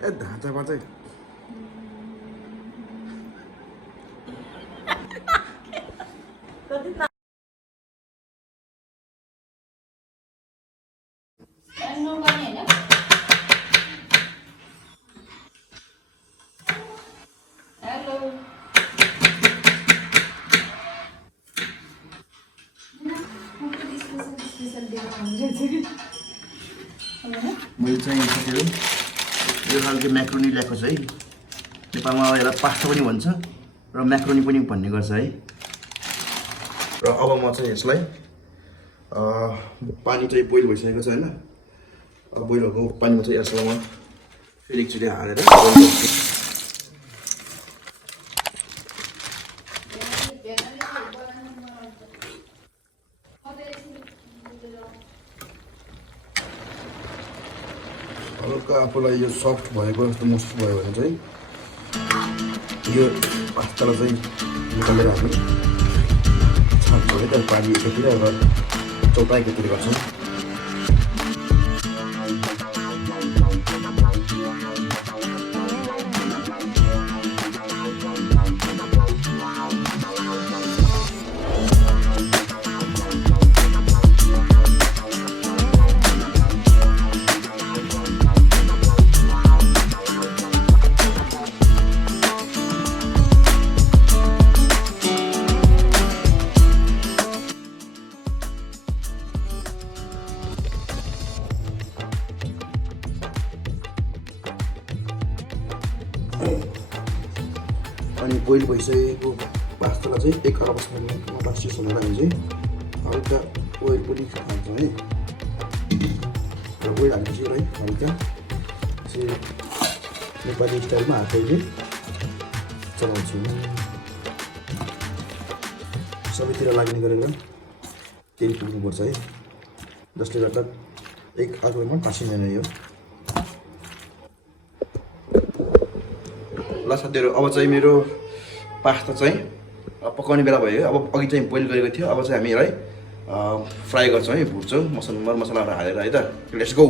ए ढाँचामा चाहिँ मैले चाहिँ साथीहरू यो खालको म्याक्रोनी ल्याएको छ है। नेपालमा यसलाई पास्ता पनि भन्छ र म्याक्रोनी पनि भन्ने गर्छ है। र अब म चाहिँ यसलाई पानी चाहिँ बोइल भइसकेको छ होइन। अब बोइल भएको पानीमा चाहिँ यसलाई म फेरि एकचोटि हालेर हल्का आफूलाई यो सफ्ट भएको जस्तो महसुस भयो भने चाहिँ यो पास्तालाई चाहिँ निकालेर हामी छान्छौँ है। त्यहाँ पानी एकातिर र चौता एकातिर गर्छौँ। अनि बोइल भइसकेको पास्तालाई चाहिँ 1 अरबसम्म बासियोस् भनेर हामी चाहिँ हल्का ओइल पनि हाल्छौँ है। र ओइल हालेपछि है हल्का चाहिँ नेपाली स्टाइलमा हातैले चलाउँछौँ। सबैतिर लाग्ने गरेर तेल पुग्नुपर्छ है, जसले गर्दा 1 अरबमा टाँसिँदैन यो। ल साथीहरू अब चाहिँ मेरो पास्ता चाहिँ पकाउने बेला भयो। अब अघि चाहिँ बोइल गरेको थियो, अब चाहिँ हामी यसलाई फ्राई गर्छौँ है, भुट्छौँ मसलाहरू हालेर है त। Let's go.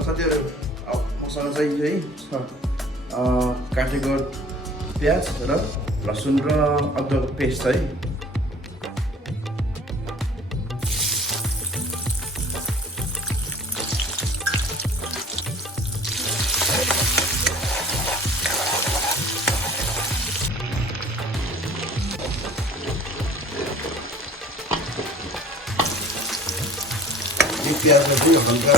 साथीहरू मसँग चाहिँ यही छ काटेको प्याज र लसुन र अदरक पेस्ट है। यो प्याजलाई चाहिँ हल्का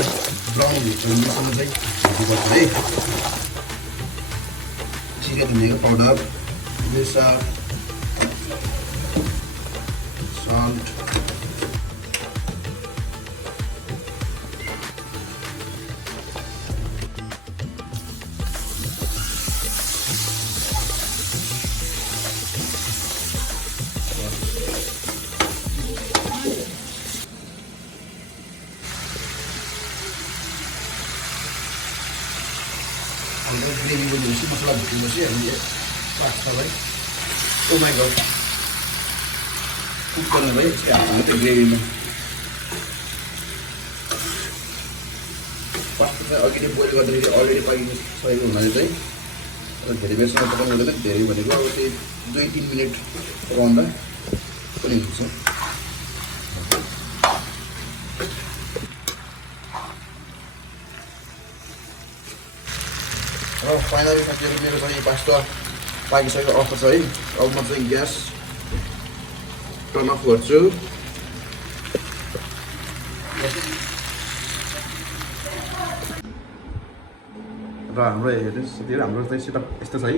ब्राउन हुनेसम्म चाहिँ भुट्नुपर्छ है। जिरा धनियाको पाउडर, मिर्चा, सल्ट, ग्रेभी बनेपछि मसला भुटेपछि हामीले पास्तालाई ओ माइ गॉड कुक गर्नलाई हाल्छौँ त्यो ग्रेभीमा। पास्ता चाहिँ अघि नै बोइल गर्दाखेरि अलरेडी पाकिसकेको हुनाले चाहिँ धेरै बेरसम्म पकाउनु हुँदैन। धेरै भनेको अब त्यही 2-3 मिनट पकाउँदा पनि हुन्छ। र फाइनली साथीहरू मेरो चाहिँ पास्ता पाकिसकेको अवस्था छ है। अब म चाहिँ ग्यास टर्न अफ गर्छु। र हाम्रो हेर्नुहोस् साथीहरू, हाम्रो चाहिँ सेटअप यस्तो छ है।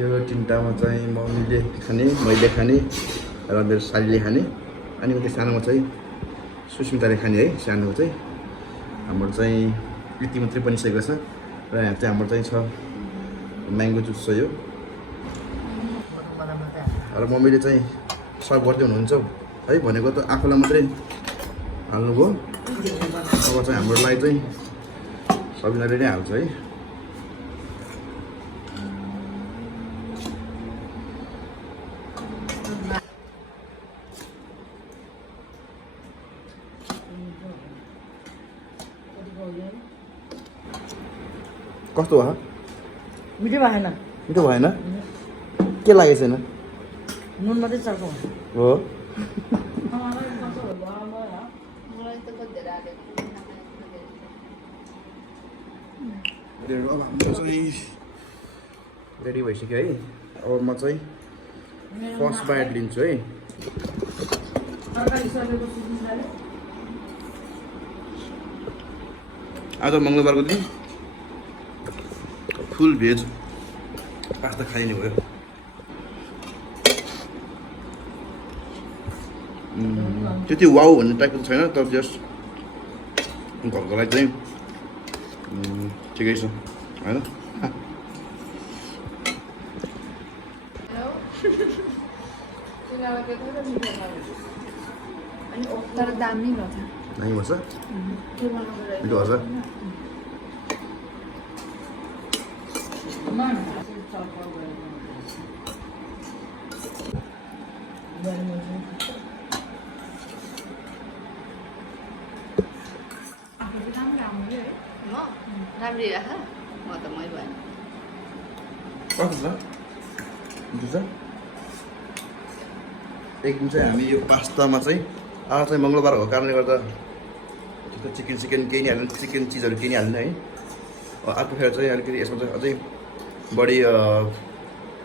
यो तिनवटामा चाहिँ मम्मीले खाने, मैले खाने र मेरो सालीले खाने, अनि त्यो सानोमा चाहिँ सुस्मिताले खाने है। सानोमा चाहिँ हाम्रो चाहिँ यति मात्रै बनिसकेको छ। र यहाँ चाहिँ हाम्रो चाहिँ छ म्याङ्गो जुस छ यो र मम्मीले चाहिँ सर्भ गर्दै हुनुहुन्छ है भनेको त आफूलाई मात्रै हाल्नुभयो अब चाहिँ हाम्रो लागि चाहिँ सबैजनाले नै हाल्छ है कस्तो भयो मिठो भएन मिठो भएन के लागेको छैन नुन मात्रै चर्को हो अब हाम्रो चाहिँ रेडी भइसक्यो है अब म चाहिँ फर्स्ट बाइट लिन्छु है आज मङ्गलबारको दिन फुल भेज पास्ता खाइने भयो त्यति वाउ भन्ने टाइपको छैन तर जस्ट घरको लागि चाहिँ ठिकै छ होइन तर दामी भन्छ दामी भन्छ मिठो भन्छ राम्री राख म त मै भएन कस्तो छ मिठो छ एक दिन चाहिँ हामी यो पास्तामा चाहिँ आज चाहिँ मङ्गलबार भएको कारणले गर्दा चिकन केही नि हाल्नु चिकन चिजहरू केही नि हाल्नु है अर्को फेर चाहिँ अलिकति यसमा चाहिँ अझै बढी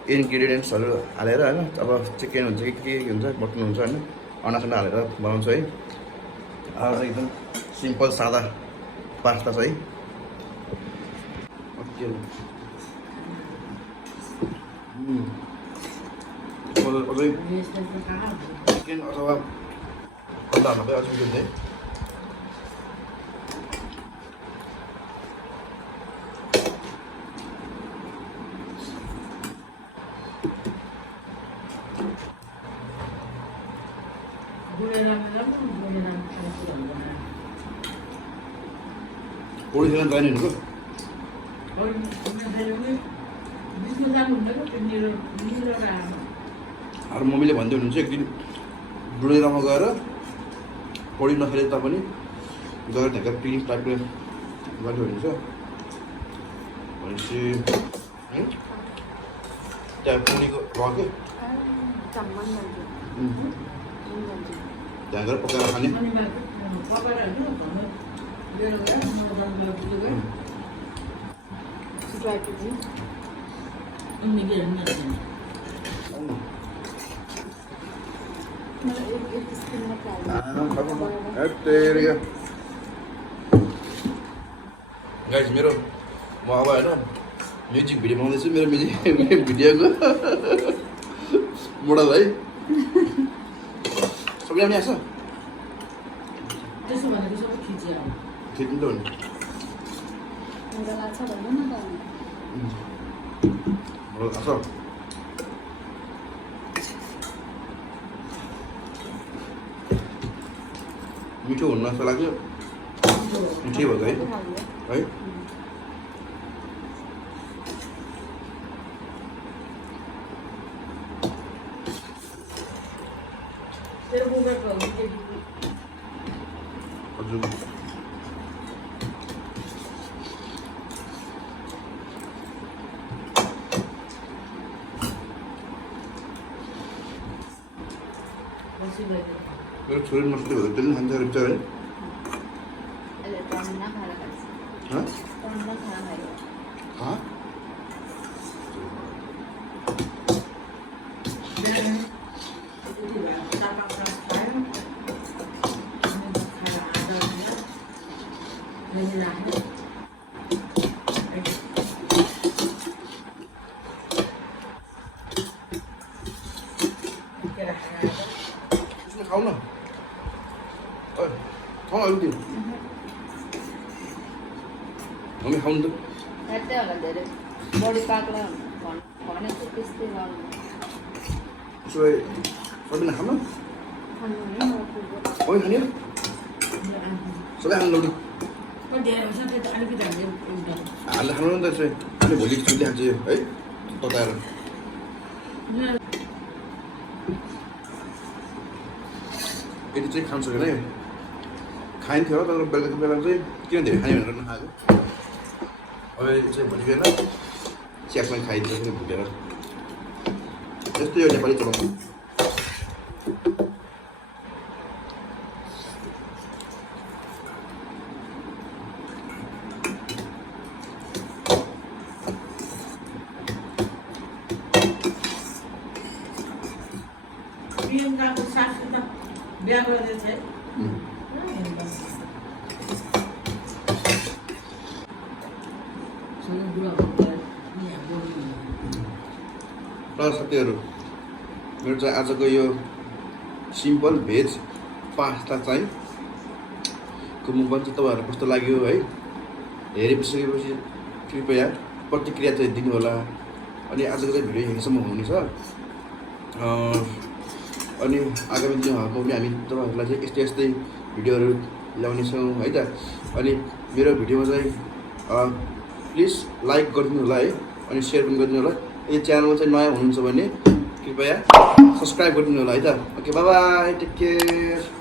इन्ग्रिडियन्ट्सहरू हालेर होइन अब चिकन हुन्छ कि के हुन्छ मटन हुन्छ होइन अन्डासन्डा हालेर बनाउँछु है आज चाहिँ एकदम सिम्पल सादा पास्ता छ है अझै चिकन अथवा अन्डा हाल्नु अझै मिठो हुन्छ है पोडी खेल्न जाने भनेको अरू मम्मीले भन्दै हुनुहुन्छ एक दिन डुलेरामा गएर पौडी नखेले तापनि गएर त्यहाँको पिकनिक टाइपको गर्दै हुनुहुन्छ भनेपछि त्यहाँ पुरीको गएको त्यहाँ गएर पकाएर खाने गाइस मेरो म अब होइन म्युजिक भिडियो बनाउँदैछु मेरो म्युजिक भिडियोको मोडल है सबै आउने आएको खिच्नु त भने मोडल आएको मिठो हुन जस्तो लाग्यो मिठै भएको है है हजुर मेरो छोरी नसले भयो त्यसले खान्छ रहेछ है हाँ इसमें खाओ ना खाओ आलू दिन मम्मी खाओ ना फ्याट्दै होला धेरै बढी पाक्ला भनेको त्यस्तै गर्नु उसो भए सबैले खानु ओइ खाने सबै खानु लौटु धेरै हुन्छ त्यो त अलिकति हाल्यो हाल्दा खानु नि त चाहिँ अनि भोलि चुल्ली खान्छ यो है तताएर यति चाहिँ खानु सकेन है खाइन्थ्यो तर बेलुका बेला चाहिँ किन धेरै खाने भनेर नखाएको अब चाहिँ भोलि बेला चियासँग खाइदिन्छ फेरि भुटेर यस्तै हो नेपाली चलाउनु प्रियङ्काको सासू त बिहा गरेको थियो र साथीहरू मेरो चाहिँ आजको यो सिम्पल भेज पास्ता चाहिँ मुखबाट चाहिँ तपाईँहरूलाई कस्तो लाग्यो है हेरिसकेपछि कृपया प्रतिक्रिया चाहिँ दिनुहोला अनि आजको चाहिँ भिडियो यहीँसम्म हुनेछ अनि आगामी दिनहरूमा पनि हामी तपाईँहरूलाई चाहिँ यस्तै यस्तै भिडियोहरू ल्याउनेछौँ है त अनि मेरो भिडियोमा चाहिँ प्लिज लाइक गरिदिनु होला है अनि सेयर पनि गरिदिनु होला यो च्यानलमा चाहिँ नयाँ हुनुहुन्छ भने कृपया सब्सक्राइब गरिदिनु होला है त okay bye bye take care